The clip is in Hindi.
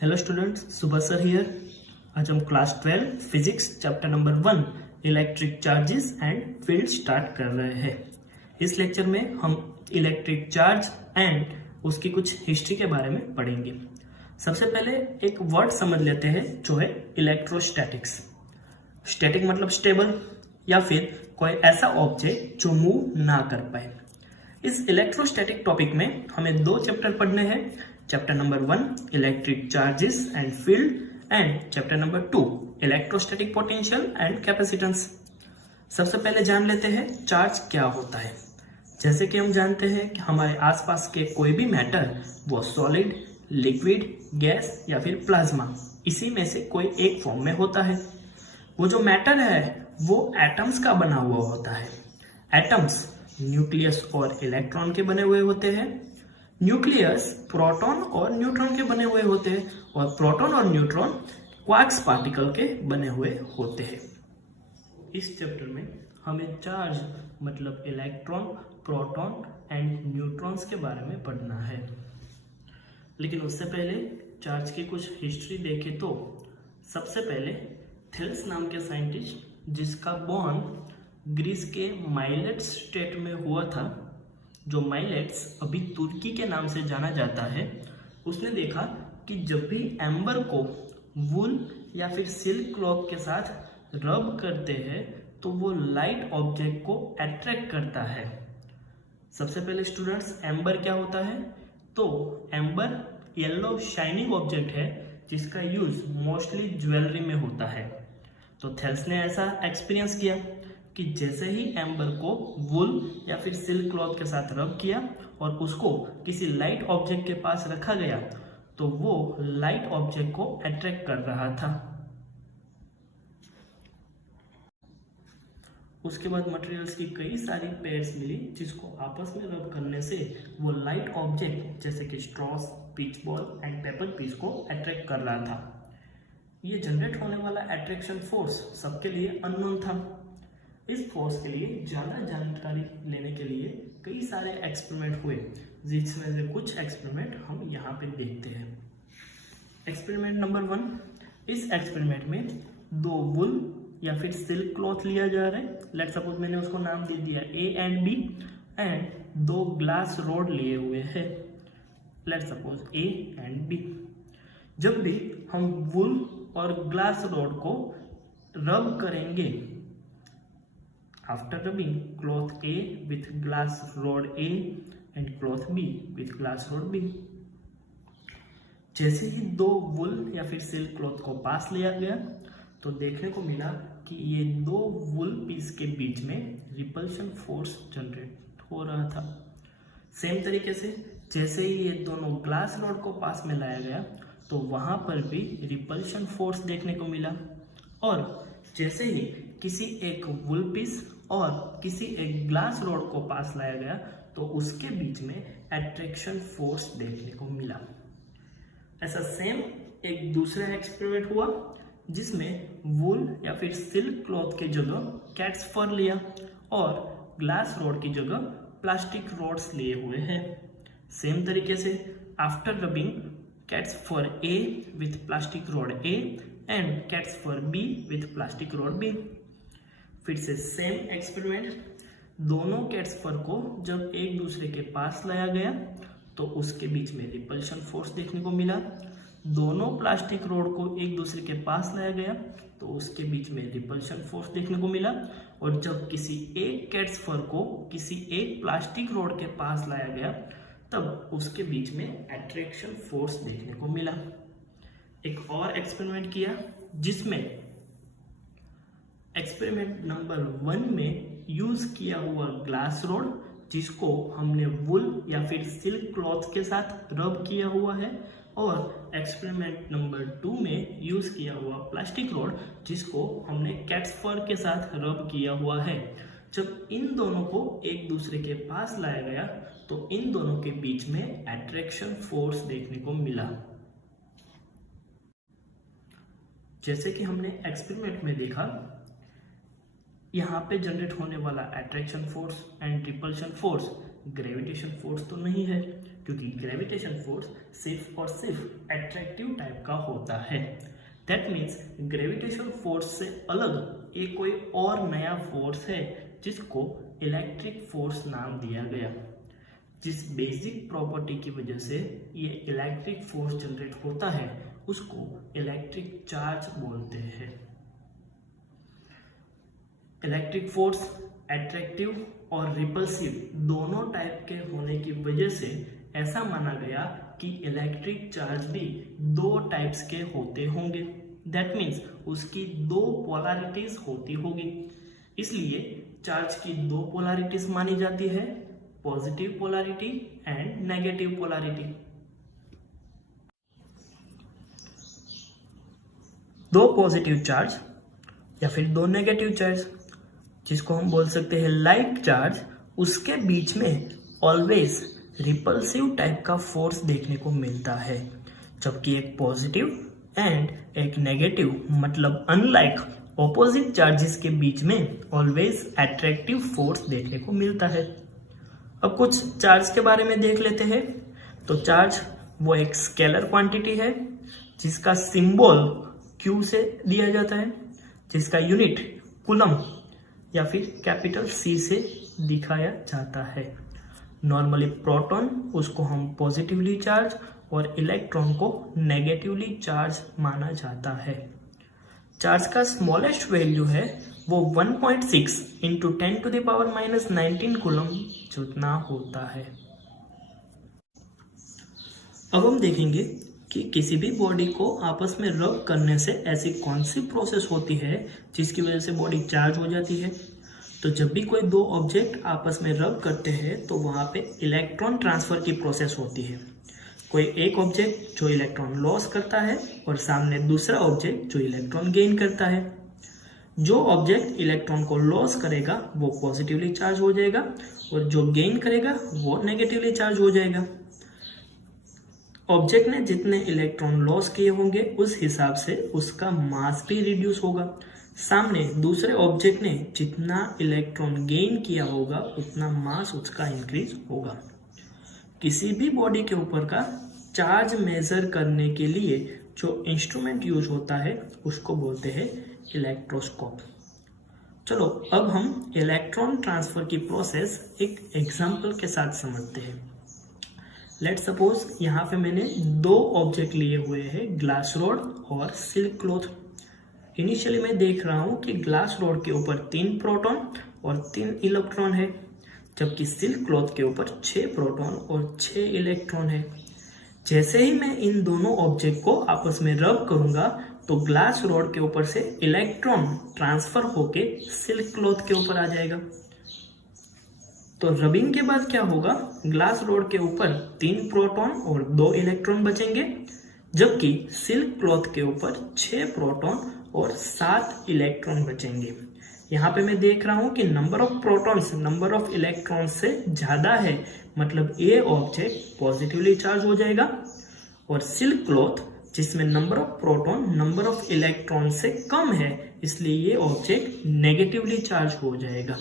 हेलो स्टूडेंट्स, सुबह सर हियर। आज हम class 12 physics chapter number 1 electric charges and field start कर रहे हैं। इस लेक्चर में हम इलेक्ट्रिक चार्ज एंड उसकी कुछ हिस्ट्री के बारे में पढ़ेंगे। सबसे पहले एक वर्ड समझ लेते हैं जो है इलेक्ट्रोस्टैटिक्स। स्टैटिक मतलब स्टेबल या फिर कोई ऐसा ऑब्जेक्ट जो मूव ना कर पाए। इस इलेक्ट्रोस्टैटिक टॉपिक में हमें दो चैप्टर पढ़ने हैं। Chapter number 1 electric charges and field and chapter number 2 electrostatic potential and capacitance. सबसे पहले जान लेते हैं चार्ज क्या होता है। जैसे कि हम जानते हैं कि हमारे आसपास के कोई भी मैटर, वो सॉलिड, लिक्विड, गैस या फिर प्लाज्मा, इसी में से कोई एक फॉर्म में होता है। वो जो मैटर है वो एटम्स का बना हुआ होता है। एटम्स न्यूक्लियस और इलेक्ट्रॉन के बने हुए होते हैं। न्यूक्लियस प्रोटॉन और न्यूट्रॉन के बने हुए होते हैं और प्रोटॉन और न्यूट्रॉन क्वार्क्स पार्टिकल के बने हुए होते हैं। इस चैप्टर में हमें चार्ज मतलब इलेक्ट्रॉन, प्रोटॉन एंड न्यूट्रॉन्स के बारे में पढ़ना है। लेकिन उससे पहले चार्ज की कुछ हिस्ट्री देखें तो सबसे पहले थेल्स नाम के साइंटिस्ट, जिसका बॉर्न ग्रीस के माइलेट्स स्टेट में हुआ था, जो माइलेट्स अभी तुर्की के नाम से जाना जाता है, उसने देखा कि जब भी एम्बर को वूल या फिर सिल्क क्लॉथ के साथ रब करते हैं तो वो लाइट ऑब्जेक्ट को अट्रैक्ट करता है। सबसे पहले स्टूडेंट्स, एम्बर क्या होता है? तो एम्बर येलो शाइनिंग ऑब्जेक्ट है जिसका यूज मोस्टली ज्वेलरी में होता है। तो थेल्स ने ऐसा एक्सपीरियंस किया कि जैसे ही एम्बर को वुल या फिर सिल्क क्लॉथ के साथ रब किया और उसको किसी लाइट ऑब्जेक्ट के पास रखा गया तो वो लाइट ऑब्जेक्ट को अट्रैक्ट कर रहा था। उसके बाद मटेरियल्स की कई सारी पेयर्स मिली जिसको आपस में रब करने से वो लाइट ऑब्जेक्ट जैसे कि straws, pith ball and paper piece को अट्रैक्ट कर रहा था। ये जनरेट होने वाला अट्रैक्शन फोर्स सबके लिए अननोन था। इस फोर्स के लिए ज़्यादा जानकारी लेने के लिए कई सारे एक्सपेरिमेंट हुए, जिसमें से कुछ एक्सपेरिमेंट हम यहाँ पे देखते हैं। एक्सपेरिमेंट नंबर 1, इस एक्सपेरिमेंट में दो वुल या फिर सिल्क क्लॉथ लिया जा रहा है। लेट्स सपोज मैंने उसको नाम दे दिया A एंड B, एंड दो ग्लास रॉड लिए हुए हैं। Let's suppose A and B। जब भी हम वुल और ग्लास रॉड को रब करेंगे, after rubbing cloth A with glass rod A and cloth B with glass rod B, जैसे ही दो वुल या फिर सिल्क क्लॉथ को पास लिया गया तो देखने को मिला कि ये दो वुल पीस के बीच में रिपल्शन फोर्स जनरेट हो रहा था। सेम तरीके से जैसे ही ये दोनों ग्लास रॉड को पास में लाया गया तो वहां पर भी रिपल्शन फोर्स देखने को मिला। और जैसे ही किसी एक वुल पीस और किसी एक ग्लास रॉड को पास लाया गया तो उसके बीच में अट्रैक्शन फोर्स देखने को मिला। ऐसा सेम एक दूसरा एक्सपेरिमेंट हुआ जिसमें वुल या फिर सिल्क क्लॉथ की जगह कैट्स फर लिया और ग्लास रॉड की जगह प्लास्टिक रॉड्स लिए हुए हैं। सेम तरीके से after rubbing cat's fur A with plastic rod A and cat's fur B with plastic rod B। फिर से सेम एक्सपेरिमेंट, दोनों कैट्स फर को जब एक दूसरे के पास लाया गया तो उसके बीच में रिपल्शन फोर्स देखने को मिला। दोनों प्लास्टिक रोड को एक दूसरे के पास लाया गया तो उसके बीच में रिपल्शन फोर्स देखने को मिला। और जब किसी एक कैट्स फर को किसी एक प्लास्टिक रोड के पास लाया गया तब उसके बीच में अट्रैक्शन फोर्स देखने को मिला। एक और एक्सपेरिमेंट किया जिसमें एक्सपेरिमेंट नंबर 1 में यूज किया हुआ ग्लास रॉड, जिसको हमने वुल या फिर सिल्क क्लॉथ के साथ रब किया हुआ है, और एक्सपेरिमेंट नंबर 2 में यूज किया हुआ प्लास्टिक रॉड जिसको हमने कैट्स फर के साथ रब किया हुआ है। जब इन दोनों को एक दूसरे के पास लाया गया तो इन दोनों के बीच में अट्रैक्शन फोर्स देखने को मिला। जैसे कि हमने एक्सपेरिमेंट में देखा, यहाँ पे जनरेट होने वाला attraction force and repulsion force gravitation force तो नहीं है, क्योंकि ग्रेविटेशन फोर्स सिर्फ और सिर्फ एट्रैक्टिव टाइप का होता है। दैट मीन्स ग्रेविटेशन फोर्स से अलग एक कोई और नया फोर्स है जिसको इलेक्ट्रिक फोर्स नाम दिया गया। जिस बेसिक प्रॉपर्टी की वजह से ये इलेक्ट्रिक फोर्स जनरेट होता है उसको इलेक्ट्रिक चार्ज बोलते हैं। इलेक्ट्रिक फोर्स एट्रैक्टिव और रिपल्सिव दोनों टाइप के होने की वजह से ऐसा माना गया कि इलेक्ट्रिक चार्ज भी दो टाइप्स के होते होंगे। दैट मीन्स उसकी दो पोलैरिटीज होती होगी। इसलिए चार्ज की दो पोलैरिटीज मानी जाती है, positive polarity and negative polarity. दो पॉजिटिव चार्ज या फिर दो नेगेटिव चार्ज, जिसको हम बोल सकते हैं लाइक चार्ज, उसके बीच में ऑलवेज रिपल्सिव टाइप का फोर्स देखने को मिलता है, जबकि एक पॉजिटिव एंड एक नेगेटिव मतलब अनलाइक ऑपोजिट चार्जेस के बीच में ऑलवेज एट्रैक्टिव फोर्स देखने को मिलता है। अब कुछ चार्ज के बारे में देख लेते हैं। तो चार्ज वो एक स्केलर क्वांटिटी है जिसका सिंबल Q से दिया जाता है, जिसका यूनिट कूलम या फिर कैपिटल C से दिखाया जाता है। नॉर्मली प्रोटॉन उसको हम पॉजिटिवली चार्ज और इलेक्ट्रॉन को नेगेटिवली चार्ज माना जाता है। चार्ज का स्मॉलेस्ट वैल्यू है वो 1.6 इंटू 10⁻⁻19 कूलम जितना होता है। अब हम देखेंगे कि किसी भी बॉडी को आपस में रब करने से ऐसी कौन सी प्रोसेस होती है जिसकी वजह से बॉडी चार्ज हो जाती है। तो जब भी कोई दो ऑब्जेक्ट आपस में रब करते हैं तो वहाँ पे इलेक्ट्रॉन ट्रांसफर की प्रोसेस होती है। कोई एक ऑब्जेक्ट जो इलेक्ट्रॉन लॉस करता है और सामने दूसरा ऑब्जेक्ट जो इलेक्ट्रॉन गेन करता है। जो ऑब्जेक्ट इलेक्ट्रॉन को लॉस करेगा वो पॉजिटिवली चार्ज हो जाएगा और जो गेन करेगा वो नेगेटिवली चार्ज हो जाएगा। ऑब्जेक्ट ने जितने इलेक्ट्रॉन लॉस किए होंगे उस हिसाब से उसका मास भी रिड्यूस होगा। सामने दूसरे ऑब्जेक्ट ने जितना इलेक्ट्रॉन गेन किया होगा उतना मास उसका इंक्रीज होगा। किसी भी बॉडी के ऊपर का चार्ज मेजर करने के लिए जो इंस्ट्रूमेंट यूज होता है उसको बोलते हैं इलेक्ट्रोस्कोप। चलो अब हम इलेक्ट्रॉन ट्रांसफर की प्रोसेस एक एग्जांपल के साथ समझते हैं। लेट्स सपोज यहाँ पे मैंने दो ऑब्जेक्ट लिए हुए हैं, ग्लास रॉड और सिल्क क्लॉथ। इनिशियली मैं देख रहा हूँ कि ग्लास रॉड के ऊपर 3 प्रोटॉन और 3 इलेक्ट्रॉन है, जबकि सिल्क क्लॉथ के ऊपर 6 प्रोटॉन और 6 इलेक्ट्रॉन है। जैसे ही मैं इन दोनों ऑब्जेक्ट को आपस में रब करूंगा तो ग्लास रॉड के ऊपर से इलेक्ट्रॉन ट्रांसफर होके सिल्क क्लॉथ के ऊपर आ जाएगा। तो रबिंग के बाद क्या होगा, ग्लास रॉड के ऊपर 3 प्रोटॉन और 2 इलेक्ट्रॉन बचेंगे, जबकि सिल्क क्लॉथ के ऊपर 6 प्रोटॉन और 7 इलेक्ट्रॉन बचेंगे। यहाँ पे मैं देख रहा हूँ कि number of protons number of electrons से ज्यादा है, मतलब ये ऑब्जेक्ट पॉजिटिवली चार्ज हो जाएगा, और सिल्क क्लॉथ जिसमें number of proton number of electron से कम है इसलिए ये ऑब्जेक्ट नेगेटिवली चार्ज हो जाएगा।